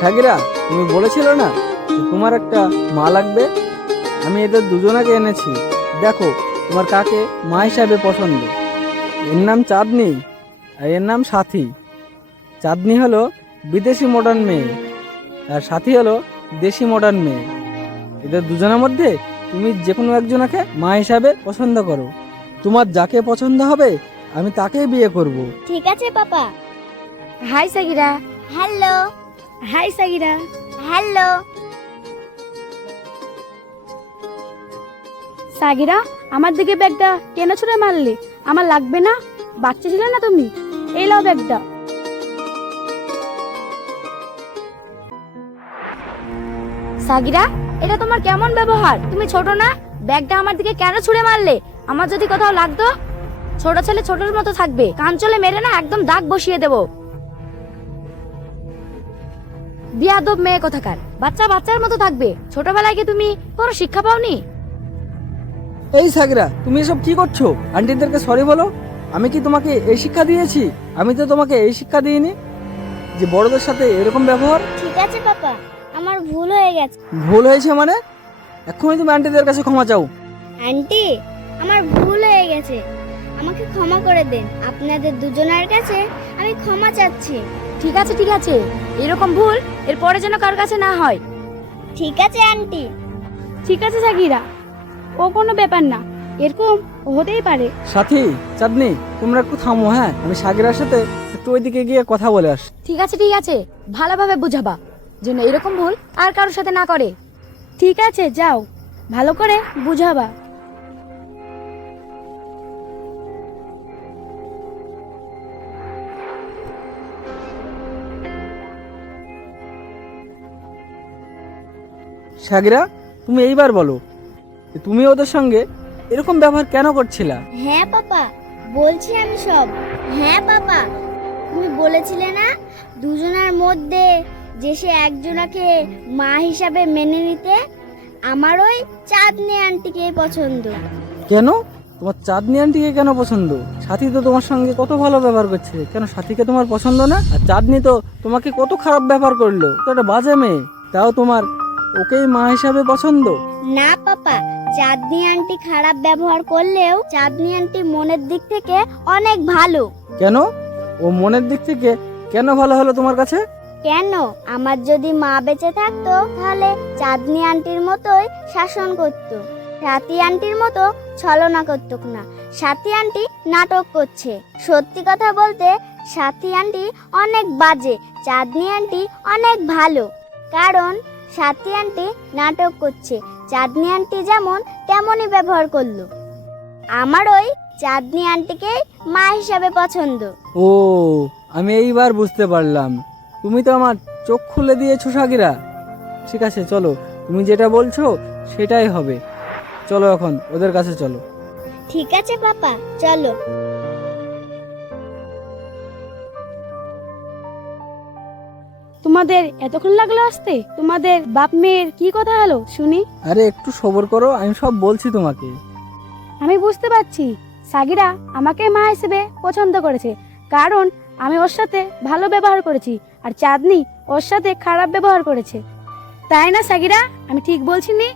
সাগিরা, তুমি বলেছিলে না যে তোমার একটা মা লাগবে? আমি এদের দুজনাকে এনেছি। দেখো তোমার কাকে মা হিসাবে পছন্দ। এর নাম চাঁদনি আর এর নাম সাথী। চাঁদনি হলো বিদেশি মডার্ন মেয়ে আর সাথী হলো দেশি মডার্ন মেয়ে। এদের দুজনের মধ্যে তুমি যে কোনো একজনকে মা হিসাবে পছন্দ করো। তোমার যাকে পছন্দ হবে আমি তাকেই বিয়ে করব। ঠিক আছে পাপা। হাই সাগিরা। হ্যালো। হাই সাগিরা। হ্যালো। সাগিরা, আমার দিকে ব্যাগটা কেন ছুঁড়ে মারলে? আমার লাগবে না? বাচ্চা ছিলে না তুমি? এই লাও ব্যাগটা। সাগিরা, এটা তোমার কেমন ব্যবহার? তুমি ছোট না? ব্যাগটা আমার দিকে কেন ছুঁড়ে মারলে? আমার যদি কোথাও লাগতো, ছোট ছেলে ছোটর মতো থাকবে। কান চলে মেরে না একদম দাগ বসিয়ে দেবো। বিয়াদব মেয়ে কোথাকার, বাচ্চা বাচ্চার মতো থাকবে। ছোটবেলায় কি তুমি কোনো শিক্ষা পাওনি? এই সাগিরা, তুমি এসব কি করছো? আন্টিদেরকে সরি বলো। আমি কি তোমাকে এই শিক্ষা দিয়েছি? আমি তো তোমাকে এই শিক্ষা দিইনি যে বড়দের সাথে এরকম ব্যবহার। ঠিক আছে পাপা, আমার ভুল হয়ে গেছে। ভুল হয়েছে মানে? এখনই তুমি আন্টিদের কাছে ক্ষমা চাও। আন্টি, আমার ভুল হয়ে গেছে, আমাকে ক্ষমা করে দেন। আপনাদের দুজনের কাছে আমি ক্ষমা চাচ্ছি। ঠিক আছে ঠিক আছে, এরকম ভুল এরপরে যেন কার কাছে না হয়। ঠিক আছে আন্টি। ঠিক আছে সাগিরা, ও কোনো ব্যাপার না, এরকম হতেই পারে। সাথী, চাঁদনি, তোমরা একটু থামো। হ্যাঁ, আমি সাগিরার সাথে একটু ওইদিকে গিয়ে কথা বলে আসি। ঠিক আছে, ভালোভাবে বুঝাবা যেন এরকম ভুল আর কারোর সাথে না করে। ঠিক আছে, যাও, ভালো করে বুঝাবা। সাগিরা, তুমি এইবার বলো যে তুমি ওদের সঙ্গে এরকম ব্যবহার কেন করছিলা? হ্যাঁ পাপা, বলছি আমি সব। হ্যাঁ পাপা, তুমি বলেছিলে না দুজনের মধ্যে যে সে একজনাকে মা হিসাবে মেনে নিতে? আমার ওই চাঁদনি আন্টিকেই পছন্দ। কেন? তোমার চাঁদনি আন্টিকে কেন পছন্দ? সাথী তো তোমার সঙ্গে কত ভালো ব্যবহার করছে, কেন সাথীকে তোমার পছন্দ না? আর চাঁদনি তো তোমাকে কত খারাপ ব্যবহার করলো, তো একটা বাজে মেয়ে, তাও তোমার ওকেই মা হিসাবে পছন্দ? না পাপা, চাঁদনি আন্টি খারাপ ব্যবহার করলেও চাঁদনি আন্টি মনের দিক থেকে অনেক ভালো। কেন? ও মনের দিক থেকে কেন ভালো হলো তোমার কাছে? কেন, আমার যদি মা বেঁচে থাকতো তাহলে চাঁদনি আন্টির মতোই শাসন করতো, সাথী আন্টির মতো ছলনা করতো না। সাথী আন্টি নাটক করছে। সত্যি কথা বলতে সাথী আন্টি অনেক বাজে, চাঁদনি আন্টি অনেক ভালো। কারণ সাথী আন্টি নাটক করছে, চাঁদনি আন্টি যেমন তেমনই ব্যবহার করলো। আমার ওই চাঁদনি আন্টিকেই মা হিসাবে পছন্দ। ও, আমি এইবার বুঝতে পারলাম। তুমি তো আমার চোখ খুলে দিয়েছো সাগিরা। ঠিক আছে, চলো, তুমি যেটা বলছো সেটাই হবে। চলো এখন ওদের কাছে চলো। ঠিক আছে পাপা, চলো। তোমাদের এতক্ষণ লাগলো আসতে? তোমাদের বাপ মেয়ের কি কথা হলো শুনি? আরে একটু সবর করো, আমি সব বলছি তোমাকে। আমি বুঝতে পারছি সাগিরা আমাকে মা হিসেবে পছন্দ করেছে, কারণ আমি ওর সাথে ভালো ব্যবহার করেছি আর চাঁদনি ওর সাথে খারাপ ব্যবহার করেছে। তাই না সাগিরা? আমি ঠিক বলছি নি?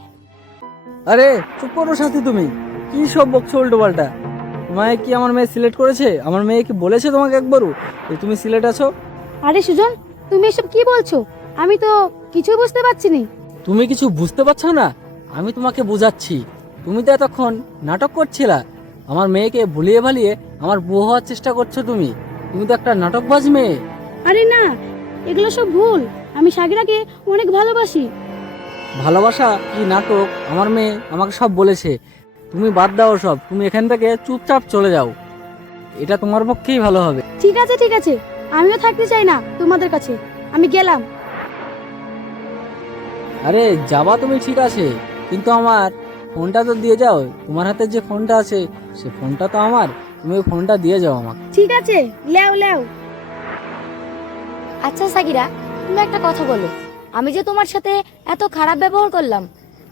আরে চুপ করো সাথী, তুমি কি সব বকছো উল্টো পাল্টা? তোমায় কি আমার মেয়ে সিলেক্ট করেছে? আমার মেয়ে কি বলেছে তোমাকে একবারও যে তুমি সিলেক্ট আছো? আরে সুজন, তুমি এসব কি বলছো? আমি তো কিছুই বুঝতে পারছি নি। তুমি কিছু বুঝতে পারছো না? আমি তোমাকে বোঝাচ্ছি। তুমি তো এতক্ষণ নাটক করছিলা, আমার মেয়েকে ভুলিয়ে ভালিয়ে আমার বউ হওয়ার চেষ্টা করছো। তুমি তুমি তো একটা নাটকবাজ মেয়ে। আরে না, এগুলো সব ভুল। আমি সাগিরাকে অনেক ভালোবাসি। ভালোবাসা কি নাটক আমার মেয়ে আমাকে সব বলেছে। তুমি বাদ দাও সব, তুমি এখান থেকে চুপচাপ চলে যাও, এটা তোমার পক্ষেই ভালো হবে। ঠিক আছে, আমিও থাকতে চাই না তোমাদের কাছে, আমি গেলাম। আরে যাবা তুমি, ঠিক আছে, কিন্তু আমার ফোনটা তো দিয়ে যাও। তোমার হাতে যে ফোনটা আছে সে ফোনটা তো আমার, তুমি ওই ফোনটা দিয়ে যাও আমাকে। ঠিক আছে, লেও। আচ্ছা সাগিরা, তুমি একটা কথা বলো, আমি যে তোমার সাথে এত খারাপ ব্যবহার করলাম,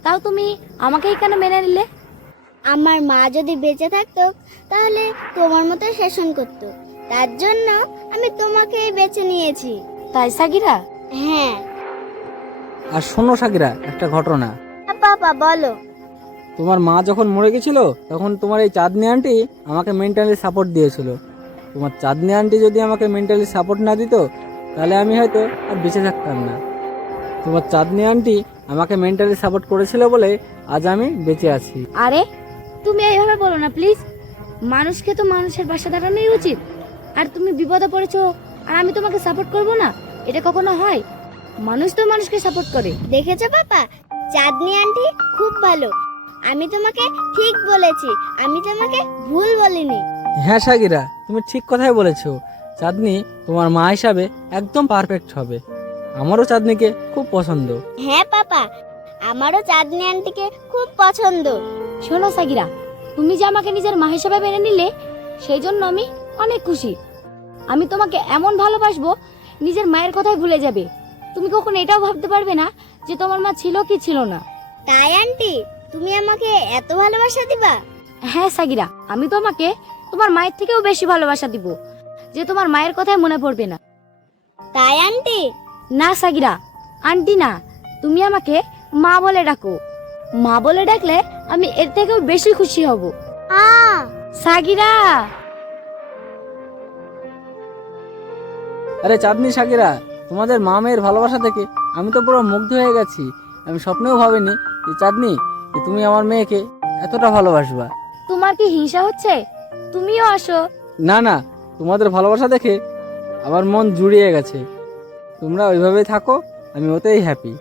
তাও তুমি আমাকেই কেন মেনে নিলে? আমার মা যদি বেঁচে থাকতো তাহলে তোমার মতো শাসন করতো, তার জন্য আমি তোমাকেই বেছে নিয়েছি। তাই সাগিরা? হ্যাঁ। আর শোনো সাকিরা, একটা ঘটনা। হ্যাঁ পাপা, বলো। তোমার মা যখন মরে গেছিল তখন তোমার এই চাঁদনি আন্টি আমাকে মেন্টালি সাপোর্ট দিয়েছিল। তোমার চাঁদনি আন্টি যদি আমাকে মেন্টালি সাপোর্ট না দিত তাহলে আমি হয়তো আর বেঁচে থাকতাম না। তোমার চাঁদনি আন্টি আমাকে মেন্টালি সাপোর্ট করেছিল বলে আজ আমি বেঁচে আছি। আরে তুমি এইভাবে বলো না প্লিজ। মানুষকে তো মানুষের পাশে দাঁড়ানোই উচিত। আর তুমি বিপদে পড়েছো আর আমি তোমাকে সাপোর্ট করব না, এটা কখনো হয়? মানুষ তো মানুষকে সাপোর্ট করে। দেখেছো পাপা, চাঁদনি আন্টি খুব ভালো। আমি তোমাকে ঠিক বলেছি, আমি তোমাকে ভুল বলিনি। হ্যাঁ সাকিরা, তুমি ঠিক কথাই বলেছো। চাঁদনি তোমার মা হিসাবে একদম পারফেক্ট হবে। আমারও চাঁদনিকে খুব পছন্দ। হ্যাঁ পাপা, আমারও চাঁদনি আন্টিকে খুব পছন্দ। শোনো সাগিরা, তুমি যে আমাকে নিজের মা হিসেবে মেনে নিলে সেই জন্য আমি অনেক খুশি। আমি তোমাকে এমন ভালোবাসবো, নিজের মায়ের কথাই ভুলে যাবে। তুমি কখনো এটাও ভাবতে পারবে না যে তোমার মা ছিল কি ছিল না। তাই আন্টি, তুমি আমাকে এত ভালোবাসা দিবা? হ্যাঁ সাগিরা, আমি তোমাকে তোমার মায়ের থেকেও বেশি ভালোবাসা দিব, যে তোমার মায়ের কথাই মনে পড়বে না। তাই আন্টি? না সাগিরা, আন্টি না, তুমি আমাকে মা বলে ডাকো। মা বলে ডাকলে আমি এর থেকেও বেশি খুশি হব। সাগিরা। আরে চাঁদনি, সাকিরা, তোমাদের মা মেয়ের ভালোবাসা থেকে আমি তো পুরো মুগ্ধ হয়ে গেছি। আমি স্বপ্নেও ভাবিনি যে চাঁদনি, যে তুমি আমার মেয়েকে এতটা ভালোবাসবা। তোমার কি হিংসা হচ্ছে? তুমিও আসো। না না, তোমাদের ভালোবাসা দেখে আমার মন জুড়িয়ে গেছে। তোমরা ওইভাবেই থাকো, আমি ওতেই হ্যাপি।